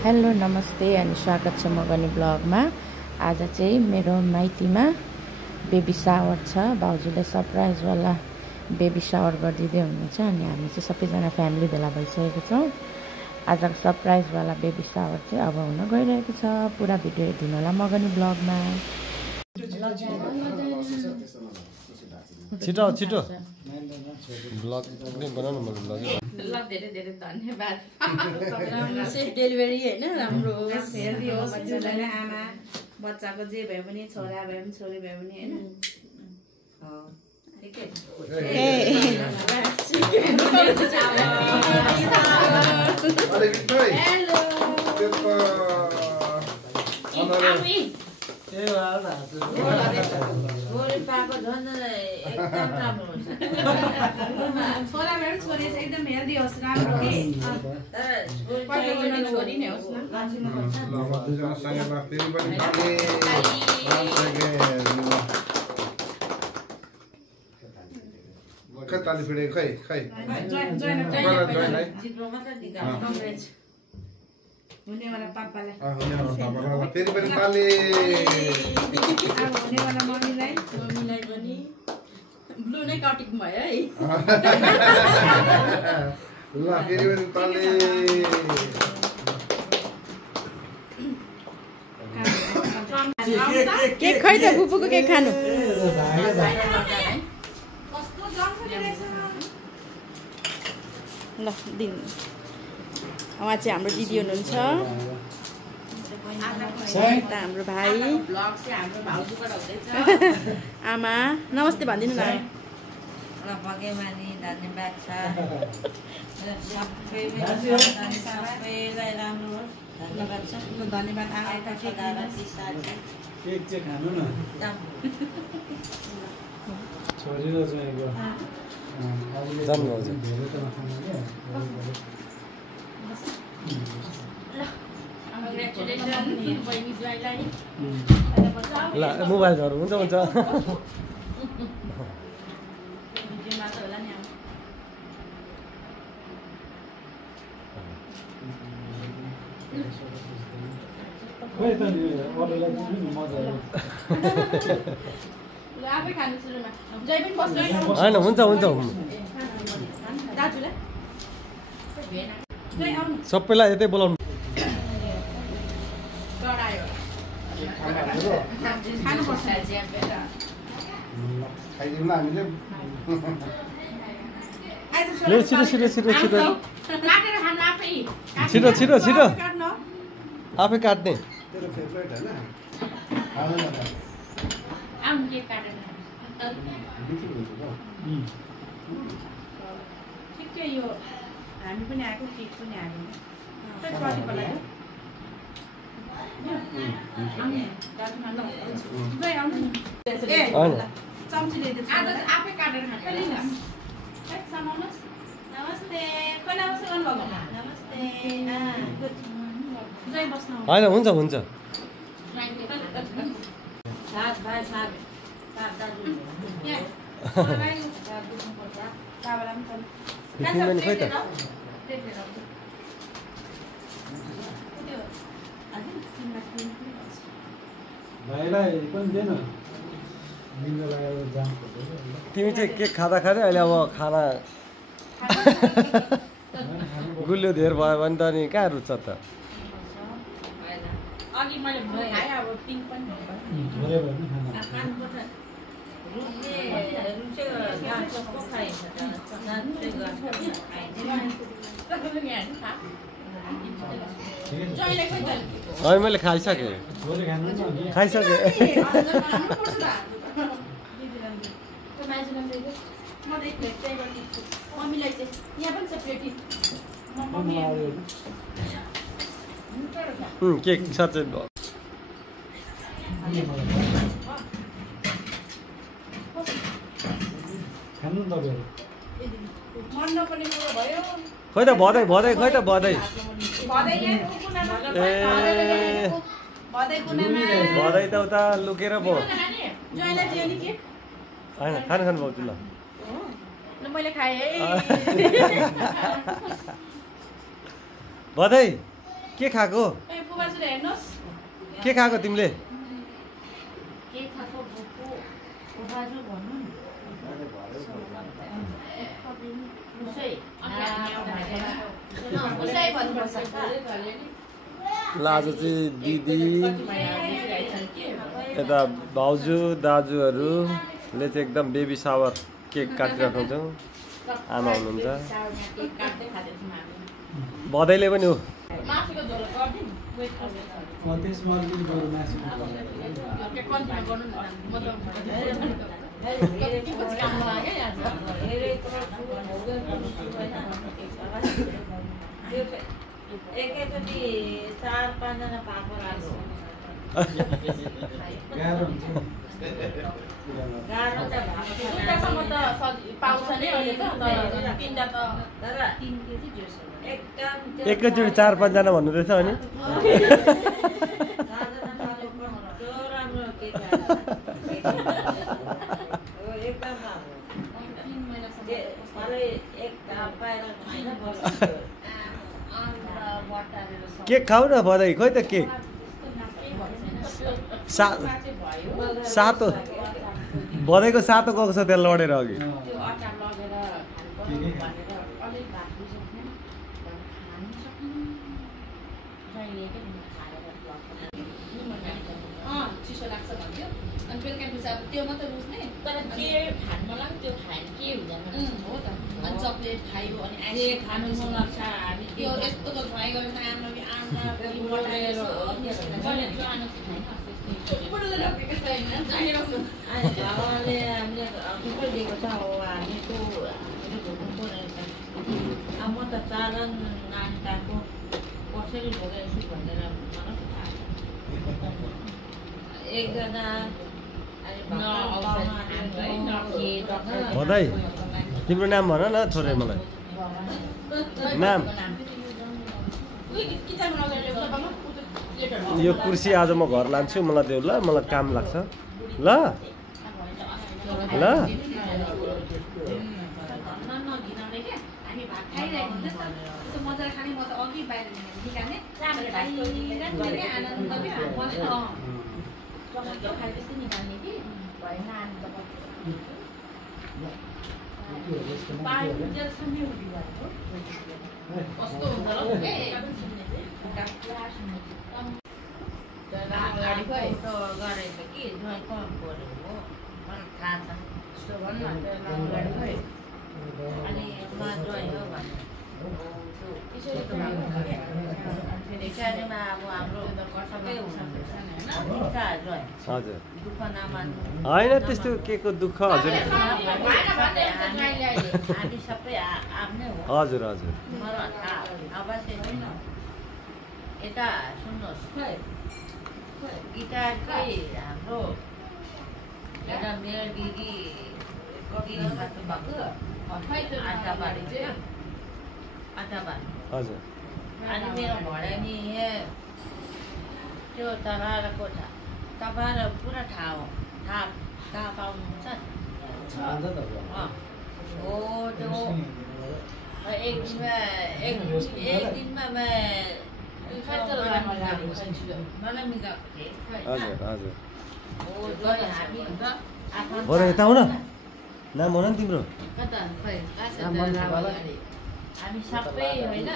Hello नमस्ते अनि स्वागत छ मगनी ब्लगमा। आज चाहिँ मेरो माइतीमा बेबी सावर छ। भाउजूले सरप्राइजवाला बेबी सावर गरिदिँदै हुनुहुन्छ अनि हामी चाहिँ सबैजना फ्यामिली भेला भइसकेको छौँ। आजको सरप्राइजवाला बेबी सावर चाहिँ अब हुन गइरहेको छ। पुरा भिडियो हेर्दिनु होला मगनी ब्लगमा। छिटो छिटो ब्लग पनि बनाउनु मलाई ब्लग ल धेरै धेरै धन्यवाद। सेफ डेलिभरी हैन, राम्रो होस्, हेल्दी होस् बच्चालाई। आमा बच्चाको जे भए पनि, छोरा भए पनि छोरी भए पनि हैन। ठिकै छोरा मेरो छोरी चाहिँ एकदम हेल्दी होस्, राम्रो छोरी नै होस् न। ताली फिडे खै खै हुनेवाला पापालाई फेरि पनि ताली हुनेवाला मम्मीलाई पनि ब्लू नै कटिङ भयो है। ल फेरि पनि ताली केक खै त फुपूको केक खानु। ल दिन उहाँ चाहिँ हाम्रो दिदी हुनुहुन्छ, हाम्रो भाइ आमा। नमस्ते भनिदिनु न। भगवानी धन्यवाद छ, सबैलाई राम्रो होस्। धन्यवाद छ, धन्यवाद आमा। केक चाहिँ खानु न छोरी र चाहिँ ल मोबाइल झर्नु हुन्छ हुन्छ। होइन हुन्छ हुन्छ सबैलाई यतै बोलाउनु। छिटो छिटो छिटो छिटो छिटो छिटो छिटो आफै काट्ने। ठिकै यो हामी पनि आएको, केक पनि आएको। आफै काटेर होइन हुन्छ हुन्छ। खोइ त तिमी चाहिँ केक खाँदा खाँदै अहिले अब खाना गुलियो धेर भयो भने त अनि कहाँ रुच्छ त। अघि मैले खाएँ, अब पिङ पनि होइन मैले खाइसकेँ खाइसकेँ। केक साँच्चै खोइ त भदै भदै खोइ त भदै ए भदै त उता लुकेर पो होइन खानु खानु भाउजू ल मैले खाएँ। बधाई के खाएको के खाएको तिमीले ल आज चाहिँ दिदी यता भाउजू दाजुहरूले चाहिँ एकदम बेबी सावर केक काटिरहेको छौँ आमा हुनुहुन्छ बधाईले पनि हो एकैचोटि 4-5 जना पाएको राम्रो गाह्रो त पाउँछ नि अहिले त तिनवटा त तर 3 केजी जोड्छ एकैचोटि 4-5 जना भन्नु रहेछ अनि राम्रो केक एकदम केक खाऊ न बधाई खोइ त केक सातो बधाईको सातो गएको छ त्यहाँ लडेर अघि चिसो लाग्छ भन्थ्यो अनि बेलुका पिछा त्यो मात्रै बुझ्ने तर के खान मन लाग्यो त्यो खायो के हुँदैन हो त अनि चक्लेट खायो अनि आइस खानु मन लाग्छ हामी त्यो यस्तो त ट्राई गरेर आमा मटाएर भगवानले हामीले थुप्रै दिएको छ हो हामीको घुम्नु रहेछ अब म त 4 जना नानीको कसरी भोगेछु भनेर मलाई थाहा एकजना बधाई तिम्रो नाम भन न छोरे मलाई नाम यो कुर्सी आज म घर लान्छु मलाई देऊ ल मलाई काम लाग्छ ल ल हजुर होइन त्यस्तो के को दुःख हजुर हजुर हजुर यता सुन्नुहोस् गिटार चाहिँ हाम्रो एउटा मेरो दिदी हजुर अनि मेरो भडानी त्यो तराको तपाईँहरू पुरा थाहा पाउनुहुन्छ हो त्यो एक दिनमा मलाई मिलाएको थिएँ हजुर हजुर हामी बरु यता आउ न नाम भन नि तिम्रो हामी सबै होइन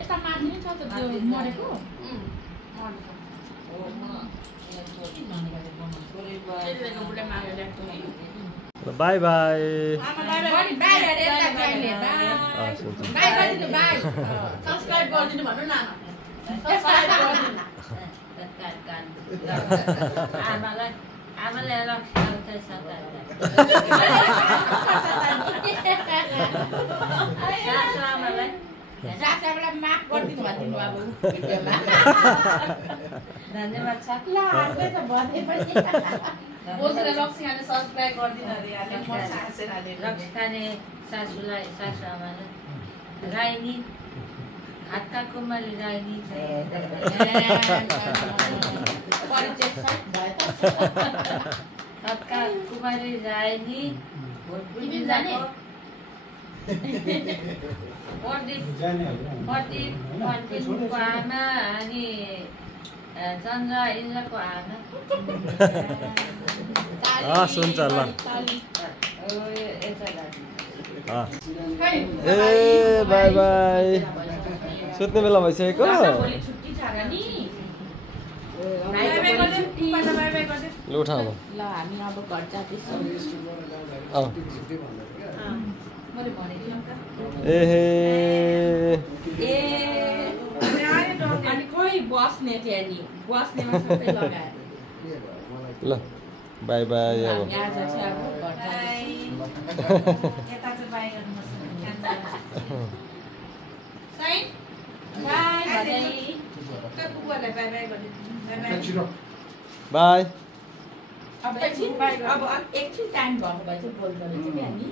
यता माथि छ त त्यो मरेको बाई बाई सब्सक्राइब गरिदिनु भन्नु न आमालाई माफ गरिदिनु भनिदिनु अब धन्यवाद छ बोसले रक्सीखाने सब्सक्राइब गरिदिनु अरे रक्सीखाने सासूलाई सासू आमालाई राइनी हातका कुमारी राइनी हातका कुमारी राइनी भोजपुर जिल्लाको अर्जुनको आमा अनि चन्द्र इन्द्रको आमा सुन्छ ल ए बाई बाई सुत्ने बेला भइसकेको ल उठा अब ल हामी अब घर जाँदैछौँ अनि खोइ बस्ने थियो नि बस्नेमा सबै लगाएर ल बाई बाई अब हामी आज चाहिँ अब घर बाई अब एकछिन टाइम भएको भए चाहिँ बोल्दो रहेछ कि हामी